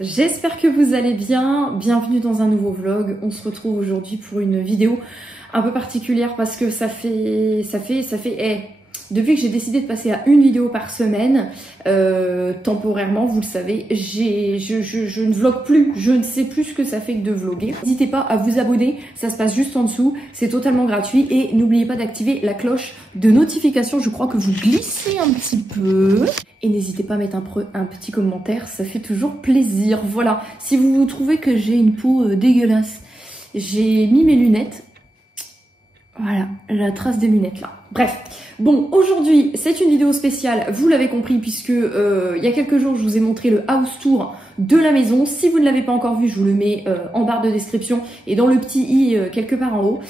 j'espère que vous allez bien, bienvenue dans un nouveau vlog. On se retrouve aujourd'hui pour une vidéo un peu particulière parce que depuis que j'ai décidé de passer à une vidéo par semaine, temporairement, vous le savez, je ne vlog plus, je ne sais plus ce que ça fait que de vlogger. N'hésitez pas à vous abonner, ça se passe juste en dessous, c'est totalement gratuit et n'oubliez pas d'activer la cloche de notification, je crois que vous glissez un petit peu. Et n'hésitez pas à mettre un petit commentaire, ça fait toujours plaisir. Voilà, si vous trouvez que j'ai une peau dégueulasse, j'ai mis mes lunettes. Voilà, la trace des lunettes là. Bref, bon, aujourd'hui, c'est une vidéo spéciale, vous l'avez compris, puisque il y a quelques jours, je vous ai montré le house tour de la maison. Si vous ne l'avez pas encore vu, je vous le mets en barre de description et dans le petit i quelque part en haut.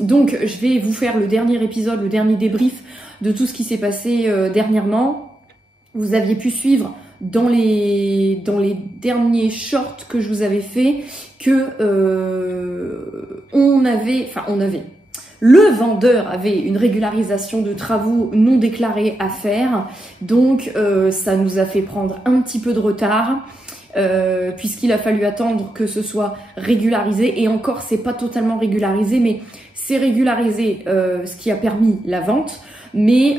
Donc, je vais vous faire le dernier épisode, le dernier débrief de tout ce qui s'est passé dernièrement. Vous aviez pu suivre dans les derniers shorts que je vous avais fait que le vendeur avait une régularisation de travaux non déclarés à faire, donc ça nous a fait prendre un petit peu de retard puisqu'il a fallu attendre que ce soit régularisé, et encore c'est pas totalement régularisé, mais c'est régularisé, ce qui a permis la vente, mais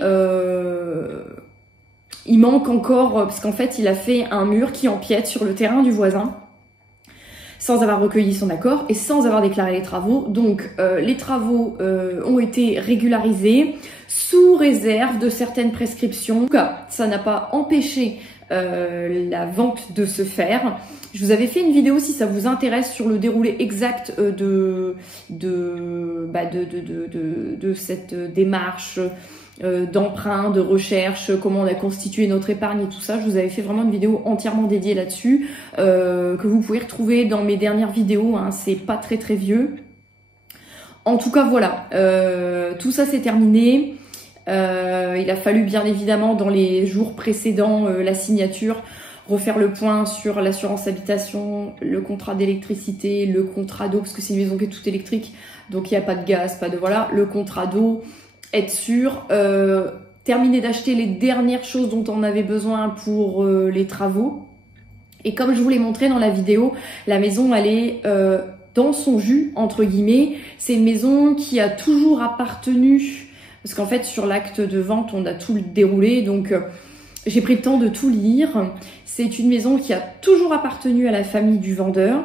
il manque encore, parce qu'en fait il a fait un mur qui empiète sur le terrain du voisin sans avoir recueilli son accord et sans avoir déclaré les travaux. Donc les travaux ont été régularisés sous réserve de certaines prescriptions. En tout cas, ça n'a pas empêché la vente de se faire. Je vous avais fait une vidéo, si ça vous intéresse, sur le déroulé exact de cette démarche d'emprunt, de recherche, comment on a constitué notre épargne et tout ça. Je vous avais fait vraiment une vidéo entièrement dédiée là-dessus, que vous pouvez retrouver dans mes dernières vidéos, hein, c'est pas très vieux. En tout cas, voilà, tout ça c'est terminé. Il a fallu bien évidemment dans les jours précédents la signature, refaire le point sur l'assurance habitation, le contrat d'électricité, le contrat d'eau, parce que c'est une maison qui est toute électrique, donc il n'y a pas de gaz, pas de voilà, le contrat d'eau, être sûr, terminer d'acheter les dernières choses dont on avait besoin pour les travaux. Et comme je vous l'ai montré dans la vidéo, la maison elle est dans son jus, entre guillemets. C'est une maison qui a toujours appartenu, parce qu'en fait sur l'acte de vente on a tout déroulé, donc j'ai pris le temps de tout lire. C'est une maison qui a toujours appartenu à la famille du vendeur,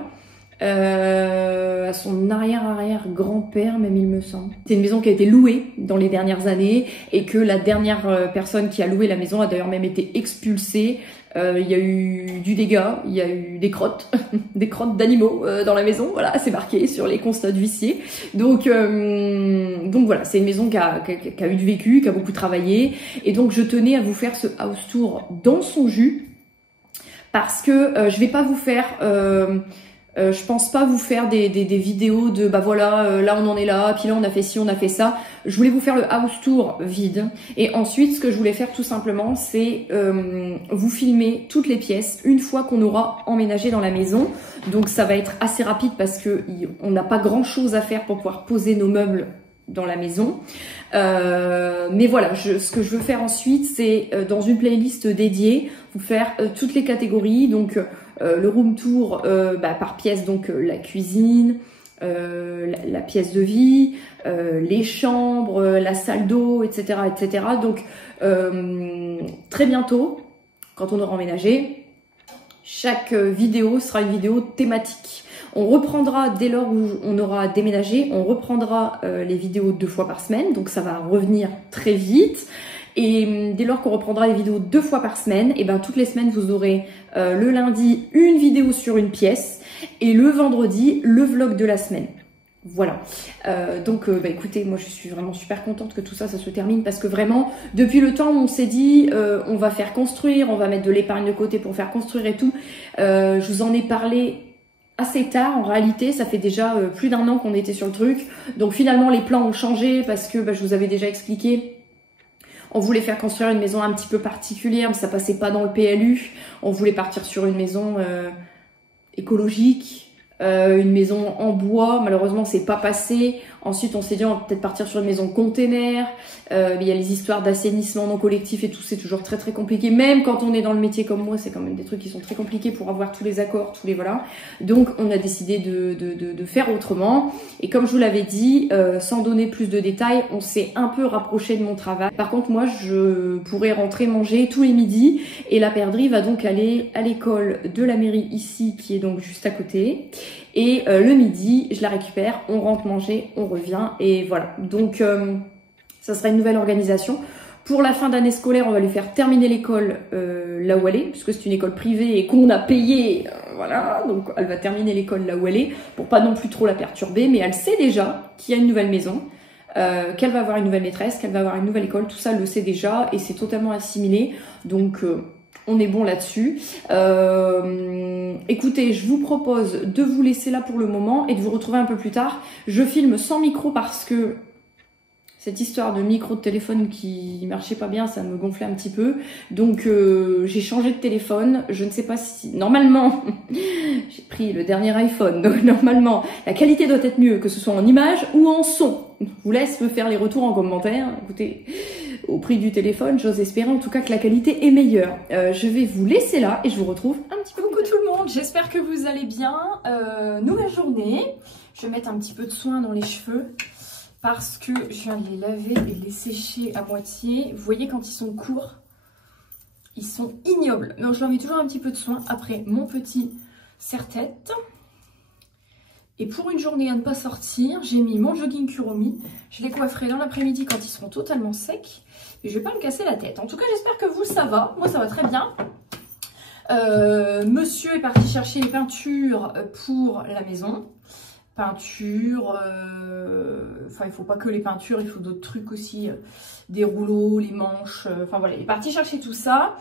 à son arrière-grand-père même, il me semble. C'est une maison qui a été louée dans les dernières années et que la dernière personne qui a loué la maison a d'ailleurs même été expulsée. Il y a eu du dégât, il y a eu des crottes, des crottes d'animaux dans la maison, voilà, c'est marqué sur les constats d'huissier. Donc voilà, c'est une maison qui a eu du vécu, qui a beaucoup travaillé, et donc je tenais à vous faire ce house tour dans son jus, parce que je vais pas vous faire... je pense pas vous faire des vidéos de bah voilà, là on en est là, puis là on a fait ci, on a fait ça. Je voulais vous faire le house tour vide, et ensuite ce que je voulais faire tout simplement c'est vous filmer toutes les pièces une fois qu'on aura emménagé dans la maison. Donc ça va être assez rapide parce que on n'a pas grand chose à faire pour pouvoir poser nos meubles dans la maison. Mais voilà, ce que je veux faire ensuite, c'est dans une playlist dédiée, vous faire toutes les catégories, donc le room tour par pièce, donc la cuisine, la pièce de vie, les chambres, la salle d'eau, etc., etc. Donc très bientôt, quand on aura emménagé, chaque vidéo sera une vidéo thématique. On reprendra dès lors où on aura déménagé, on reprendra les vidéos 2 fois par semaine, donc ça va revenir très vite. Et dès lors qu'on reprendra les vidéos 2 fois par semaine, et ben toutes les semaines vous aurez le lundi une vidéo sur une pièce et le vendredi le vlog de la semaine. Voilà, donc écoutez, moi je suis vraiment super contente que tout ça se termine, parce que vraiment depuis le temps où on s'est dit on va faire construire, on va mettre de l'épargne de côté pour faire construire et tout, je vous en ai parlé assez tard en réalité, ça fait déjà plus d'1 an qu'on était sur le truc, donc finalement les plans ont changé parce que je vous avais déjà expliqué. On voulait faire construire une maison un petit peu particulière, mais ça passait pas dans le PLU. On voulait partir sur une maison écologique, une maison en bois. Malheureusement, c'est pas passé. Ensuite, on s'est dit on va peut-être partir sur une maison container. Il y a les histoires d'assainissement non collectif et tout, c'est toujours très très compliqué. Même quand on est dans le métier comme moi, c'est quand même des trucs qui sont très compliqués pour avoir tous les accords, tous les voilà. Donc, on a décidé de faire autrement. Et comme je vous l'avais dit, sans donner plus de détails, on s'est un peu rapproché de mon travail. Par contre, moi, je pourrais rentrer manger tous les midis. Et la perdrix va donc aller à l'école de la mairie ici, qui est donc juste à côté. Et le midi, je la récupère, on rentre manger, on revient. Et voilà. Donc, ça sera une nouvelle organisation. Pour la fin d'année scolaire, on va lui faire terminer l'école là où elle est, puisque c'est une école privée et qu'on a payé, voilà. Donc elle va terminer l'école là où elle est, pour pas non plus trop la perturber, mais elle sait déjà qu'il y a une nouvelle maison, qu'elle va avoir une nouvelle maîtresse, qu'elle va avoir une nouvelle école, tout ça elle le sait déjà et c'est totalement assimilé. Donc on est bon là-dessus. Écoutez, je vous propose de vous laisser là pour le moment et de vous retrouver un peu plus tard. Je filme sans micro parce que cette histoire de micro de téléphone qui marchait pas bien, ça me gonflait un petit peu. Donc j'ai changé de téléphone. Je ne sais pas si... Normalement, j'ai pris le dernier iPhone. Donc normalement, la qualité doit être mieux, que ce soit en image ou en son. Je vous laisse me faire les retours en commentaire. Écoutez, au prix du téléphone, j'ose espérer en tout cas que la qualité est meilleure. Je vais vous laisser là et je vous retrouve un petit peu. Coucou tout le monde, j'espère que vous allez bien. Nouvelle journée. Je vais mettre un petit peu de soin dans les cheveux. Parce que je viens de les laver et de les sécher à moitié. Vous voyez quand ils sont courts, ils sont ignobles. Donc je leur mets toujours un petit peu de soin. Après mon petit serre-tête. Et pour une journée à ne pas sortir, j'ai mis mon jogging Kuromi. Je les coifferai dans l'après-midi quand ils seront totalement secs. Et je vais pas me casser la tête. En tout cas, j'espère que vous, ça va. Moi, ça va très bien. Monsieur est parti chercher les peintures pour la maison. Peinture, enfin il faut pas que les peintures, il faut d'autres trucs aussi, des rouleaux, les manches, enfin voilà, il est parti chercher tout ça.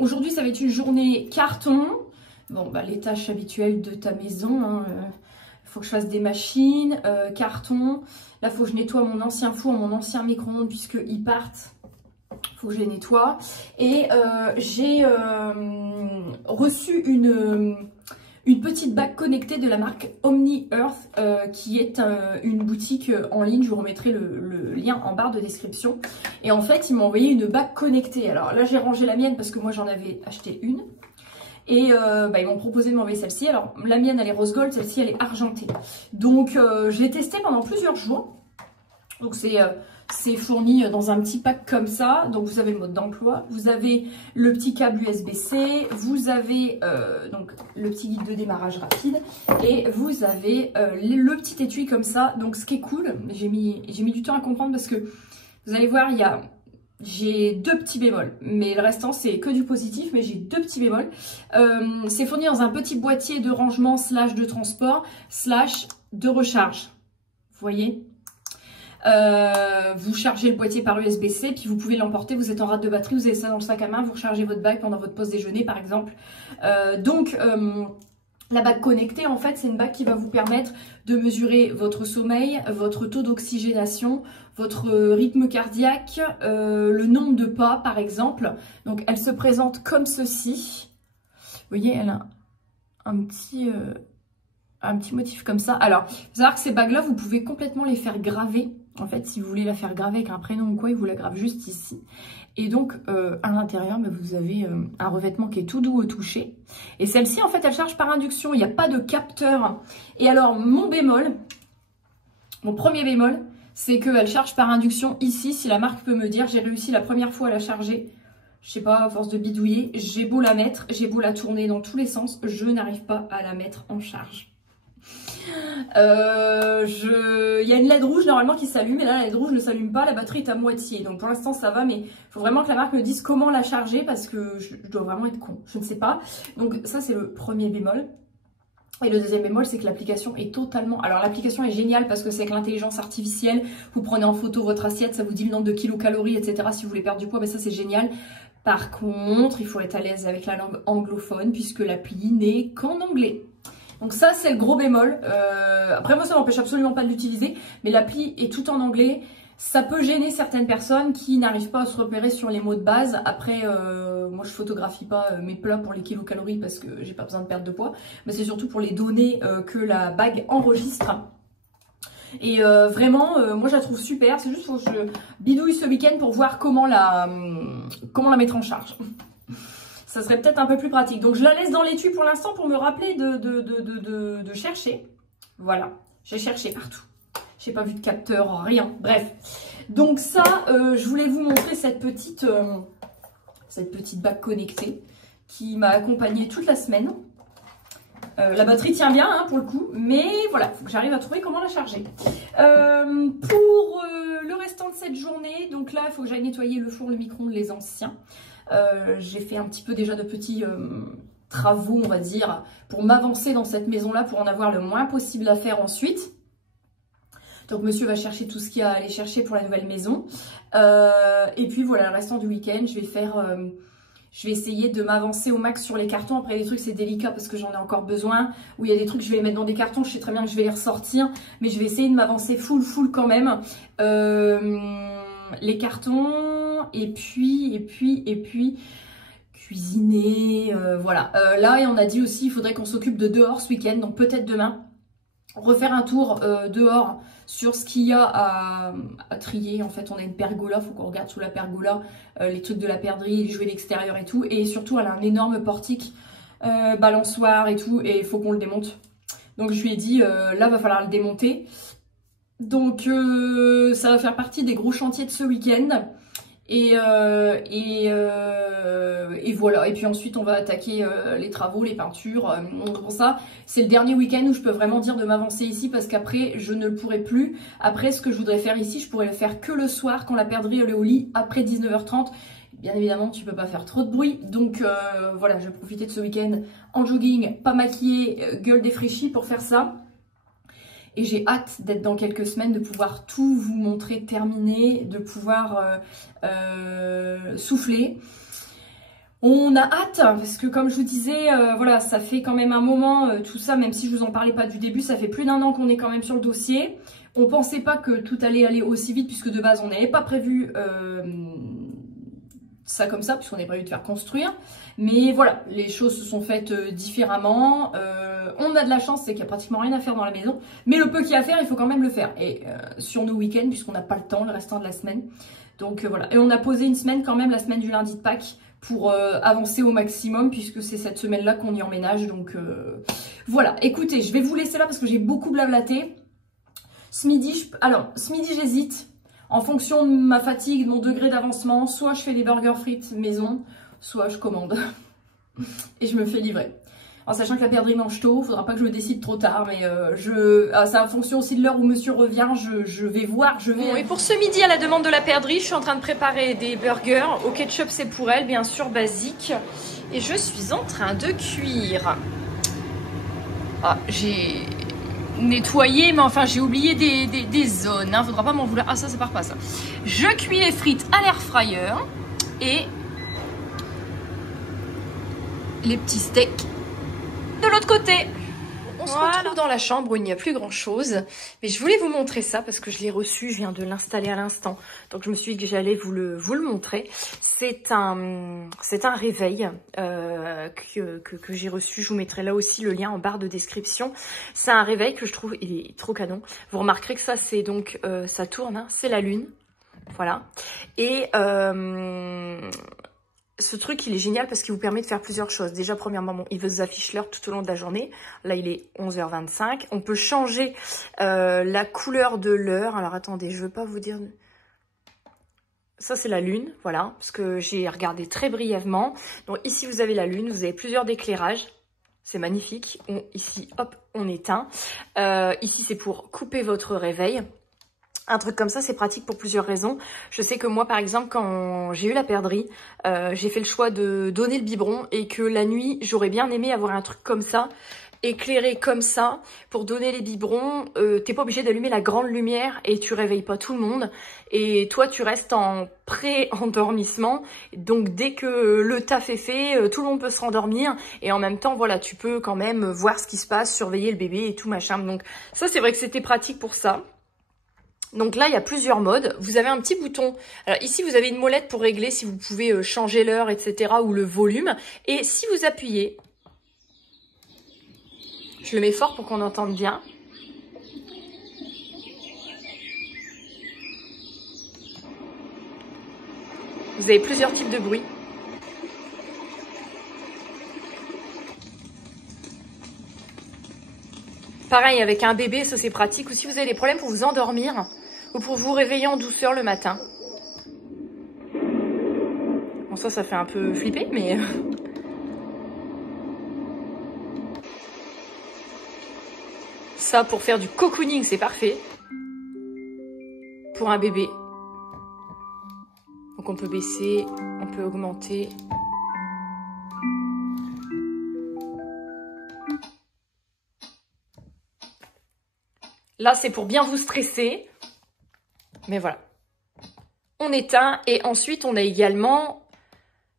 Aujourd'hui ça va être une journée carton, bon bah les tâches habituelles de ta maison, hein, faut que je fasse des machines, carton, là faut que je nettoie mon ancien four, mon ancien micro-ondes puisqu'ils partent. Faut que je les nettoie. Et j'ai reçu une petite bague connectée de la marque Omni Earth qui est une boutique en ligne. Je vous remettrai le lien en barre de description. Et en fait, ils m'ont envoyé une bague connectée. Alors là, j'ai rangé la mienne parce que moi, j'en avais acheté une. Et ils m'ont proposé de m'envoyer celle-ci. Alors la mienne, elle est rose gold, celle-ci, elle est argentée. Donc, je l'ai testée pendant plusieurs jours. Donc, c'est fourni dans un petit pack comme ça. Donc vous avez le mode d'emploi, vous avez le petit câble USB-C, vous avez donc le petit guide de démarrage rapide et vous avez le petit étui comme ça. Donc ce qui est cool, j'ai mis du temps à comprendre parce que vous allez voir, j'ai deux petits bémols, mais le restant c'est que du positif, mais j'ai deux petits bémols. C'est fourni dans un petit boîtier de rangement slash de transport slash de recharge. Vous voyez ? Vous chargez le boîtier par USB-C, puis vous pouvez l'emporter, vous êtes en rate de batterie, vous avez ça dans le sac à main, vous rechargez votre bague pendant votre pause déjeuner par exemple. La bague connectée, en fait, c'est une bague qui va vous permettre de mesurer votre sommeil, votre taux d'oxygénation, votre rythme cardiaque, le nombre de pas par exemple. Donc elle se présente comme ceci. Vous voyez, elle a un petit motif comme ça. Alors, il faut savoir que ces bagues-là, vous pouvez complètement les faire graver. En fait, si vous voulez la faire graver avec un prénom ou quoi, ils vous la gravent juste ici. Et donc, à l'intérieur, vous avez un revêtement qui est tout doux au toucher. Et celle-ci, en fait, elle charge par induction. Il n'y a pas de capteur. Et alors, mon premier bémol, c'est qu'elle charge par induction ici. Si la marque peut me dire, j'ai réussi la première fois à la charger. Je sais pas, à force de bidouiller, j'ai beau la mettre, j'ai beau la tourner dans tous les sens, je n'arrive pas à la mettre en charge. Il y a une LED rouge normalement qui s'allume et là la LED rouge ne s'allume pas, la batterie est à moitié, donc pour l'instant ça va, mais il faut vraiment que la marque me dise comment la charger parce que je dois vraiment être con, je ne sais pas. Donc ça c'est le premier bémol. Et le deuxième bémol, c'est que l'application est totalement... Alors l'application est géniale parce que c'est avec l'intelligence artificielle, vous prenez en photo votre assiette, ça vous dit le nombre de kilocalories, etc. Si vous voulez perdre du poids, ben ça c'est génial. Par contre, il faut être à l'aise avec la langue anglophone puisque l'appli n'est qu'en anglais. Donc ça, c'est le gros bémol. Après, moi, ça m'empêche absolument pas de l'utiliser. Mais l'appli est tout en anglais. Ça peut gêner certaines personnes qui n'arrivent pas à se repérer sur les mots de base. Après, moi, je photographie pas mes plats pour les kilocalories parce que j'ai pas besoin de perdre de poids. Mais c'est surtout pour les données que la bague enregistre. Et vraiment, moi je la trouve super. C'est juste que je bidouille ce week-end pour voir comment la mettre en charge. Ça serait peut-être un peu plus pratique. Donc je la laisse dans l'étui pour l'instant pour me rappeler de chercher. Voilà, j'ai cherché partout. J'ai pas vu de capteur, rien. Bref. Donc ça, je voulais vous montrer cette petite bague connectée qui m'a accompagnée toute la semaine. La batterie tient bien hein, pour le coup, mais voilà, il faut que j'arrive à trouver comment la charger. Pour le restant de cette journée, donc là, il faut que j'aille nettoyer le four, le micro-ondes, les anciens. J'ai fait un petit peu déjà de petits travaux, on va dire, pour m'avancer dans cette maison-là, pour en avoir le moins possible à faire ensuite. Donc monsieur va chercher tout ce qu'il y a à aller chercher pour la nouvelle maison. Et puis voilà, le restant du week-end, je vais essayer de m'avancer au max sur les cartons. Après les trucs c'est délicat parce que j'en ai encore besoin. Où il y a des trucs je vais les mettre dans des cartons, je sais très bien que je vais les ressortir. Mais je vais essayer de m'avancer full quand même. Les cartons et puis cuisiner. Voilà. Là et on a dit aussi il faudrait qu'on s'occupe de dehors ce week-end. Donc peut-être demain. Refaire un tour dehors sur ce qu'il y a à trier. En fait, on a une pergola, il faut qu'on regarde sous la pergola les trucs de la perdrix, les jouets d'extérieur et tout. Et surtout, elle a un énorme portique, balançoire et tout, et il faut qu'on le démonte. Donc je lui ai dit, là, va falloir le démonter. Donc ça va faire partie des gros chantiers de ce week-end. Et voilà. Et puis ensuite, on va attaquer les travaux, les peintures. Pour ça, c'est le dernier week-end où je peux vraiment dire de m'avancer ici parce qu'après, je ne le pourrai plus. Après, ce que je voudrais faire ici, je pourrais le faire que le soir quand la perdrix elle est au lit après 19h30. Bien évidemment, tu peux pas faire trop de bruit. Donc voilà, je vais profiter de ce week-end en jogging, pas maquillée, gueule défraîchie pour faire ça. Et j'ai hâte d'être dans quelques semaines, de pouvoir tout vous montrer terminé, de pouvoir souffler. On a hâte, parce que comme je vous disais, voilà, ça fait quand même un moment, tout ça, même si je vous en parlais pas du début, ça fait plus d'1 an qu'on est quand même sur le dossier. On pensait pas que tout allait aller aussi vite, puisque de base, on n'avait pas prévu ça comme ça, puisqu'on n'avait pas prévu de faire construire. Mais voilà, les choses se sont faites différemment. On a de la chance, c'est qu'il n'y a pratiquement rien à faire dans la maison. Mais le peu qu'il y a à faire, il faut quand même le faire. Et sur nos week-ends, puisqu'on n'a pas le temps le restant de la semaine. Donc voilà. Et on a posé une semaine quand même, la semaine du lundi de Pâques, pour avancer au maximum, puisque c'est cette semaine-là qu'on y emménage. Donc voilà. Écoutez, je vais vous laisser là parce que j'ai beaucoup blablaté. Ce midi, j'hésite. En fonction de ma fatigue, de mon degré d'avancement, soit je fais des burgers frites maison, soit je commande. Et je me fais livrer. En sachant que la perdrix mange tôt, faudra pas que je me décide trop tard, mais c'est en fonction aussi de l'heure où monsieur revient, je vais voir, Bon, et pour ce midi, à la demande de la perdrix, je suis en train de préparer des burgers. Au ketchup, c'est pour elle, bien sûr, basique. Et je suis en train de cuire. Ah, j'ai nettoyé, mais enfin, j'ai oublié des zones. Hein. Faudra pas m'en vouloir. Ah, ça part pas, ça. Je cuis les frites à l'air fryer et les petits steaks de l'autre côté. On se retrouve dans la chambre où il n'y a plus grand chose. Mais je voulais vous montrer ça parce que je l'ai reçu, je viens de l'installer à l'instant. Donc je me suis dit que j'allais vous le montrer. C'est un réveil que j'ai reçu. Je vous mettrai là aussi le lien en barre de description. C'est un réveil que je trouve, il est trop canon. Vous remarquerez que ça c'est donc, ça tourne, hein, c'est la lune. Voilà. Et ce truc, il est génial parce qu'il vous permet de faire plusieurs choses. Déjà, premièrement, bon, il vous affiche l'heure tout au long de la journée. Là, il est 11h25. On peut changer la couleur de l'heure. Alors, attendez, je veux pas vous dire... Ça, c'est la lune, voilà, parce que j'ai regardé très brièvement. Donc, ici, vous avez la lune. Vous avez plusieurs éclairages. C'est magnifique. Ici, hop, on éteint. Ici, c'est pour couper votre réveil. Un truc comme ça, c'est pratique pour plusieurs raisons. Je sais que moi, par exemple, quand j'ai eu la perdrix, j'ai fait le choix de donner le biberon et que la nuit, j'aurais bien aimé avoir un truc comme ça, éclairé comme ça, pour donner les biberons. T'es pas obligé d'allumer la grande lumière et tu réveilles pas tout le monde. Et toi, tu restes en pré-endormissement. Donc, dès que le taf est fait, tout le monde peut se rendormir. Et en même temps, voilà, tu peux quand même voir ce qui se passe, surveiller le bébé et tout, machin. Donc, ça, c'est vrai que c'était pratique pour ça. Donc là, il y a plusieurs modes. Vous avez un petit bouton. Alors ici, vous avez une molette pour régler si vous pouvez changer l'heure, etc. ou le volume. Et si vous appuyez, je le mets fort pour qu'on entende bien. Vous avez plusieurs types de bruits. Pareil avec un bébé, ça c'est pratique. Ou si vous avez des problèmes pour vous endormir ou pour vous réveiller en douceur le matin. Bon, ça fait un peu flipper, mais... Ça, pour faire du cocooning, c'est parfait. Pour un bébé. Donc on peut baisser, on peut augmenter. Là, c'est pour bien vous stresser. Mais voilà. On éteint et ensuite, on a également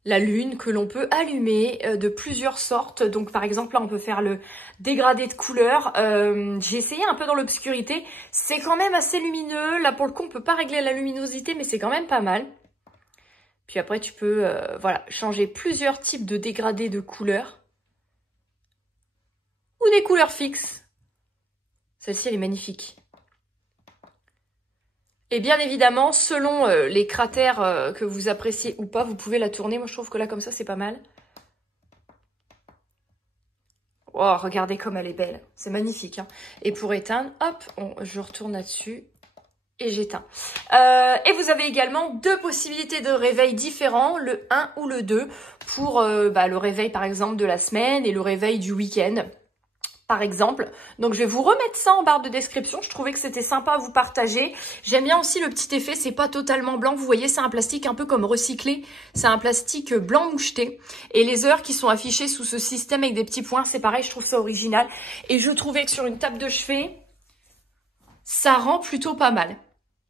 la lune que l'on peut allumer de plusieurs sortes. Donc, par exemple, là, on peut faire le dégradé de couleur. J'ai essayé un peu dans l'obscurité. C'est quand même assez lumineux. Là, pour le coup, on peut pas régler la luminosité, mais c'est quand même pas mal. Puis après, tu peux voilà, changer plusieurs types de dégradés de couleurs. Ou des couleurs fixes. Celle-ci, elle est magnifique. Et bien évidemment, selon les cratères que vous appréciez ou pas, vous pouvez la tourner. Moi, je trouve que là, comme ça, c'est pas mal. Oh, regardez comme elle est belle. C'est magnifique. Hein. Et pour éteindre, hop, je retourne là-dessus et j'éteins. Et vous avez également deux possibilités de réveil différents, le 1 ou le 2, pour le réveil, par exemple, de la semaine et le réveil du week-end. Par exemple. Donc je vais vous remettre ça en barre de description. Je trouvais que c'était sympa à vous partager. J'aime bien aussi le petit effet, c'est pas totalement blanc. Vous voyez, c'est un plastique un peu comme recyclé. C'est un plastique blanc moucheté. Et les heures qui sont affichées sous ce système avec des petits points, c'est pareil, je trouve ça original. Et je trouvais que sur une table de chevet, ça rend plutôt pas mal.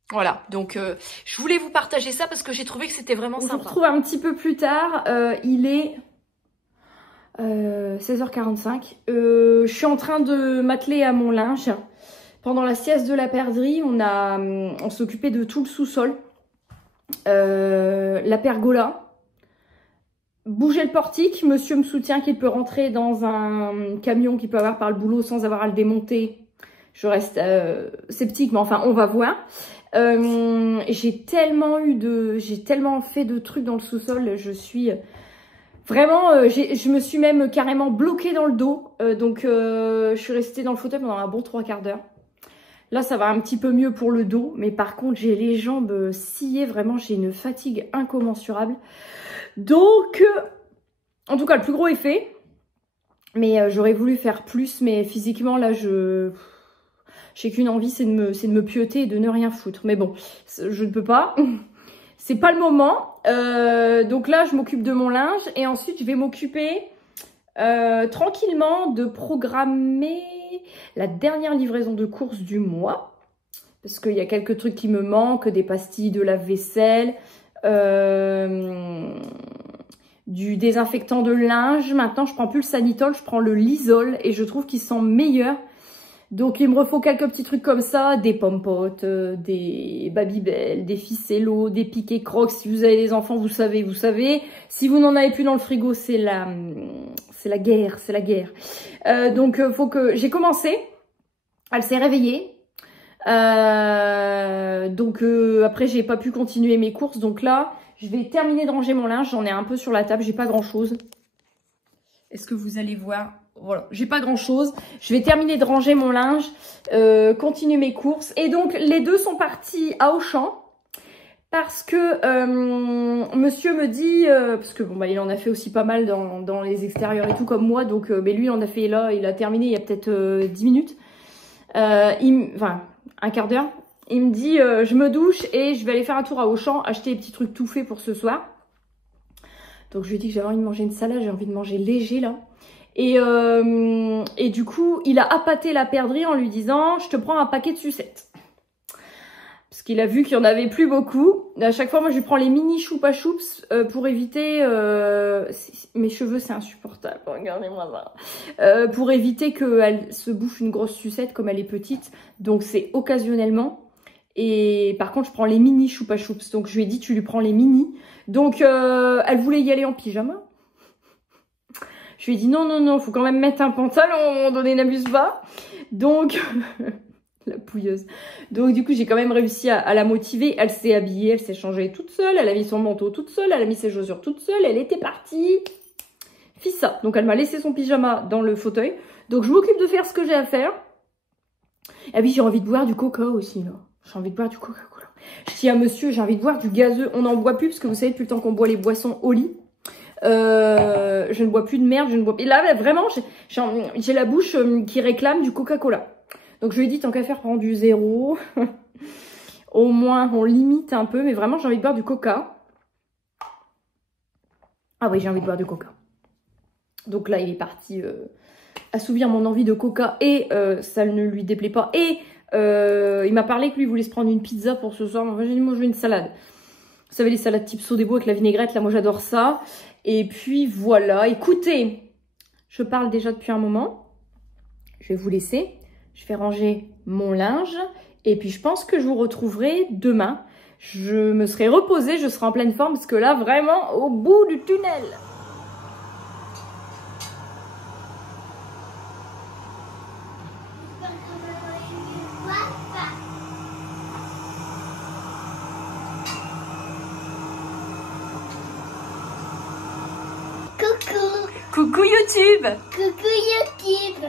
Voilà, donc je voulais vous partager ça parce que j'ai trouvé que c'était vraiment sympa. On se retrouve un petit peu plus tard. Il est... 16h45. Je suis en train de m'atteler à mon linge. Pendant la sieste de la perdrix, on s'est occupé de tout le sous-sol. La pergola. Bouger le portique. Monsieur me soutient qu'il peut rentrer dans un camion qu'il peut avoir par le boulot sans avoir à le démonter. Je reste sceptique, mais enfin, on va voir. J'ai tellement fait de trucs dans le sous-sol. Je suis... Vraiment, je me suis même carrément bloquée dans le dos. Donc, je suis restée dans le fauteuil pendant un bon 3 quarts d'heure. Là, ça va un petit peu mieux pour le dos. Mais par contre, j'ai les jambes sciées. Vraiment, j'ai une fatigue incommensurable. Donc, en tout cas, le plus gros est fait. Mais j'aurais voulu faire plus. Mais physiquement, là, j'ai qu'une envie, c'est de me pieuter et de ne rien foutre. Mais bon, je ne peux pas. C'est pas le moment. Donc là, je m'occupe de mon linge et ensuite, je vais m'occuper tranquillement de programmer la dernière livraison de courses du mois. Parce qu'il y a quelques trucs qui me manquent, des pastilles de lave-vaisselle, du désinfectant de linge. Maintenant, je prends plus le Sanitol, je prends le Lysol et je trouve qu'il sent meilleur. Donc, il me refaut quelques petits trucs comme ça, des pommes-potes, des Babybel, des Ficello, des Piquet Crocs. Si vous avez des enfants, vous savez, vous savez. Si vous n'en avez plus dans le frigo, c'est la guerre, c'est la guerre. Donc, faut que... J'ai commencé, elle s'est réveillée. Après, j'ai pas pu continuer mes courses. Donc là, je vais terminer de ranger mon linge. J'en ai un peu sur la table, j'ai pas grand-chose. Est-ce que vous allez voir? Voilà, j'ai pas grand chose. Je vais terminer de ranger mon linge, continuer mes courses. Et donc, les deux sont partis à Auchan. Parce que monsieur me dit, parce que bon bah il en a fait aussi pas mal dans les extérieurs et tout comme moi. Donc, mais lui il en a fait là, il a terminé il y a peut-être 10 minutes. Enfin, un quart d'heure. Il me dit, je me douche et je vais aller faire un tour à Auchan, acheter des petits trucs tout faits pour ce soir. Donc je lui ai dit que j'avais envie de manger une salade, j'ai envie de manger léger là. Et du coup, il a appâté la perdrix en lui disant « Je te prends un paquet de sucettes ». Parce qu'il a vu qu'il n'y en avait plus beaucoup. À chaque fois, moi, je lui prends les mini choupa choups pour éviter... mes cheveux, c'est insupportable. Regardez-moi ça. Pour éviter qu'elle se bouffe une grosse sucette comme elle est petite. Donc, c'est occasionnellement. Et par contre, je prends les mini choupa choups. Donc, je lui ai dit « Tu lui prends les mini ». Donc, elle voulait y aller en pyjama. Je lui ai dit non, faut quand même mettre un pantalon, à un moment donné, n'abuse pas. Donc, La pouilleuse. Donc du coup, j'ai quand même réussi à la motiver. Elle s'est habillée, elle s'est changée toute seule, elle a mis son manteau toute seule, elle a mis ses chaussures toute seule, elle était partie. Fissa. Donc elle m'a laissé son pyjama dans le fauteuil. Donc je m'occupe de faire ce que j'ai à faire. Et puis j'ai envie de boire du coca aussi là. J'ai envie de boire du Coca-Cola. Je dis à monsieur, j'ai envie de boire du gazeux. On n'en boit plus parce que vous savez, depuis le temps qu'on boit les boissons au lit. Je ne bois plus de merde, je ne bois plus. Là, vraiment, j'ai la bouche qui réclame du Coca-Cola. Donc je lui ai dit, tant qu'à faire, prends du zéro. Au moins, on limite un peu. Mais vraiment, j'ai envie de boire du coca. Ah oui, j'ai envie de boire du coca. Donc là, il est parti assouvir mon envie de coca. Et ça ne lui déplaît pas. Et il m'a parlé que lui voulait se prendre une pizza pour ce soir. Enfin, j'ai dit, moi, je veux une salade. Vous savez, les salades type Sodebo avec la vinaigrette. Là, moi, j'adore ça. Et puis, voilà. Écoutez, je parle déjà depuis un moment. Je vais vous laisser. Je vais ranger mon linge et puis je pense que je vous retrouverai demain. Je me serai reposée, je serai en pleine forme parce que là, vraiment, au bout du tunnel. Coucou. Coucou YouTube. Coucou YouTube.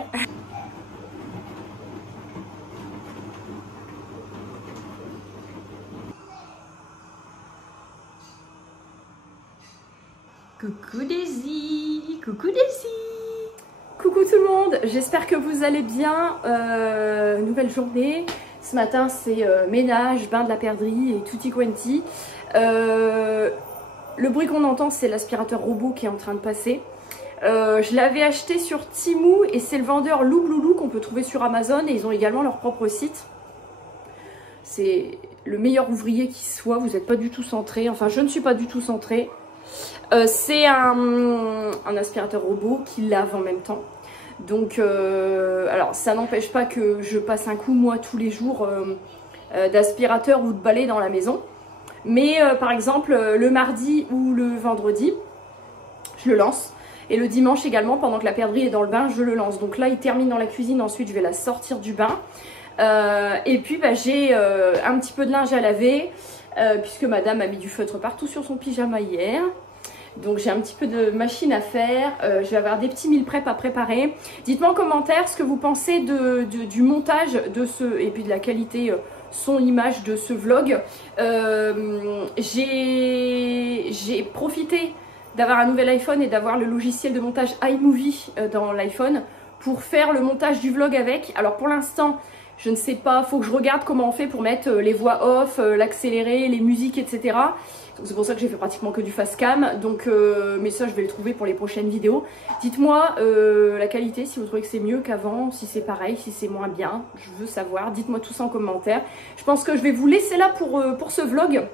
Coucou Daisy, coucou Daisy. Coucou tout le monde, j'espère que vous allez bien. Nouvelle journée. Ce matin c'est ménage, bain de la perdrix et tutti quanti. Le bruit qu'on entend c'est l'aspirateur robot qui est en train de passer. Je l'avais acheté sur Temu et c'est le vendeur Loubloulou qu'on peut trouver sur Amazon et ils ont également leur propre site. C'est le meilleur ouvrier qui soit, vous n'êtes pas du tout centré, enfin je ne suis pas du tout centrée. C'est un aspirateur robot qui lave en même temps. Donc, alors ça n'empêche pas que je passe un coup moi tous les jours d'aspirateur ou de balai dans la maison. Mais par exemple le mardi ou le vendredi, je le lance. Et le dimanche également, pendant que la perdrix est dans le bain, je le lance. Donc là il termine dans la cuisine, ensuite je vais la sortir du bain. Et puis bah, j'ai un petit peu de linge à laver. Puisque madame a mis du feutre partout sur son pyjama hier. Donc j'ai un petit peu de machine à faire. Je vais avoir des petits meal prep à préparer. Dites-moi en commentaire ce que vous pensez du montage de ce et puis de la qualité son image de ce vlog. J'ai profité d'avoir un nouvel iPhone et d'avoir le logiciel de montage iMovie dans l'iPhone pour faire le montage du vlog avec. Alors pour l'instant, je ne sais pas, faut que je regarde comment on fait pour mettre les voix off, l'accéléré, les musiques, etc. C'est pour ça que j'ai fait pratiquement que du fast cam. Donc, mais ça, je vais le trouver pour les prochaines vidéos. Dites-moi la qualité, si vous trouvez que c'est mieux qu'avant, si c'est pareil, si c'est moins bien. Je veux savoir. Dites-moi tout ça en commentaire. Je pense que je vais vous laisser là pour ce vlog.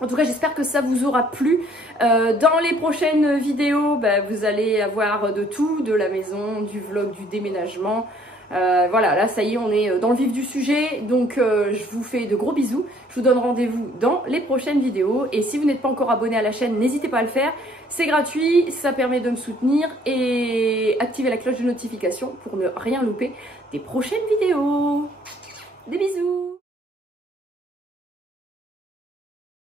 En tout cas, j'espère que ça vous aura plu. Dans les prochaines vidéos, bah, vous allez avoir de tout, de la maison, du vlog, du déménagement. Voilà, là ça y est, on est dans le vif du sujet, donc je vous fais de gros bisous, je vous donne rendez-vous dans les prochaines vidéos et si vous n'êtes pas encore abonné à la chaîne, n'hésitez pas à le faire, c'est gratuit, ça permet de me soutenir et activez la cloche de notification pour ne rien louper des prochaines vidéos. Des bisous.